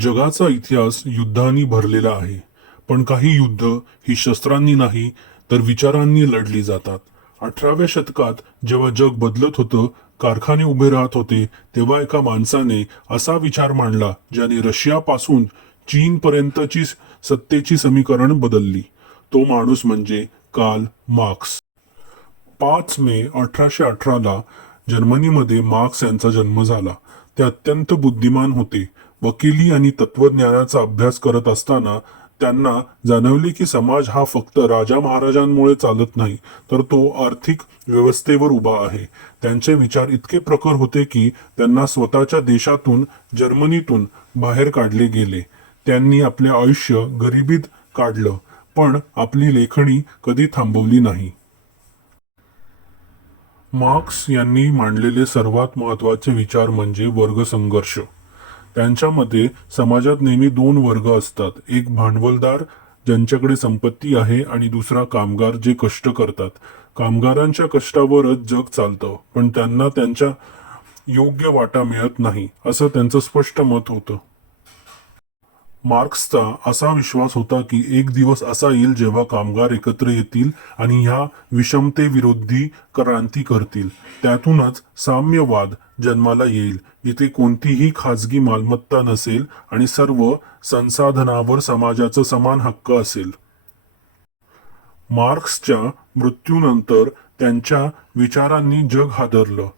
जगाचा इतिहास युद्धांनी भरलेला आहे. पण काही युद्ध ही शस्त्रांनी नाही तर विचारांनी लढली जातात. 18व्या शतकात जेव्हा जग बदलत होतं, कारखाने उभे राहत होते, तेव्हा एका माणसाने असा विचार मांडला ज्याने रशियापासून चीनपर्यंतची सत्तेची समीकरण बदलली. तो माणूस म्हणजे कार्ल मार्क्स. 5 मे 1818 जर्मनीमध्ये मार्क्स यांचा जन्म झाला. ते अत्यंत बुद्धिमान होते. वकिली आणि तत्वज्ञानाचा अभ्यास करत असताना त्यांना जाणवले की समाज हा फक्त राजा महाराजांमुळे चालत नाही, तर तो आर्थिक व्यवस्थेवर उभा आहे. त्यांचे विचार इतके प्रखर होते की त्यांना स्वतःच्या देशातून, जर्मनीतून बाहेर काढले गेले. त्यांनी आपले आयुष्य गरिबीत काढलं, पण आपली लेखणी कधी थांबवली नाही. मार्क्स यांनी मांडलेले सर्वात महत्त्वाचे विचार म्हणजे वर्गसंघर्ष. त्यांच्या मते समाजात नेहमी दोन वर्ग असतात, एक भांडवलदार ज्यांच्याकडे संपत्ती आहे आणि दुसरा कामगार जे कष्ट करतात. कामगारांच्या कष्टावरच जग चालतं, पण त्यांना त्यांच्या योग्य वाटा मिळत नाही, असं त्यांचं स्पष्ट मत होतं. मार्क्सचा असा विश्वास होता की एक दिवस असा येईल जेव्हा कामगार एकत्र येतील आणि ह्या विषमतेविरोधी क्रांती करतील. त्यातूनच साम्यवाद जन्माला येईल, जिथे कोणतीही खाजगी मालमत्ता नसेल आणि सर्व संसाधनावर समाजाचा समान हक्क असेल. मार्क्सच्या मृत्यूनंतर त्यांच्या विचारांनी जग हादरलं.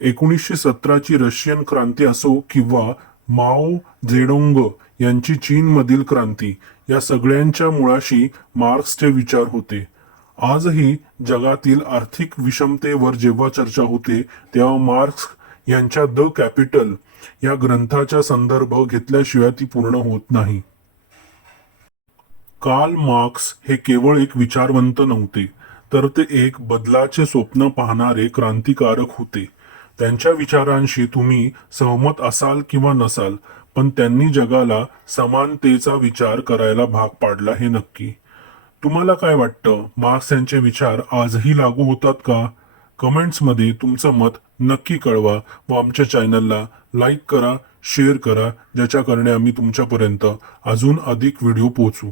1917ची रशियन क्रांती असो किंवा माओ झेडोंग यांची चीनमधील क्रांती, या सगळ्यांच्या मुळाशी मार्क्सचे विचार होते. आजही जगातील आर्थिक विषमतेवर जेव्हा चर्चा होते, तेव्हा मार्क्स यांच्या द कॅपिटल या ग्रंथाचा संदर्भ घेतल्याशिवाय ती पूर्ण होत नाही. कार्ल मार्क्स हे केवळ एक विचारवंत नव्हते, तर ते एक बदलाचे स्वप्न पाहणारे क्रांतिकारक होते. त्यांच्या विचारांशी तुम्ही सहमत असाल किंवा नसाल, पण त्यांनी जगाला समानतेचा विचार करायला भाग पाडला हे नक्की. तुम्हाला काय वाटतं, मार्क्स यांचे विचार आजही लागू होतात का? कमेंट्समध्ये तुमचं मत नक्की कळवा व आमच्या चॅनलला लाईक करा, शेअर करा, ज्याच्या कारणे आम्ही तुमच्यापर्यंत अजून अधिक व्हिडिओ पोहोचू.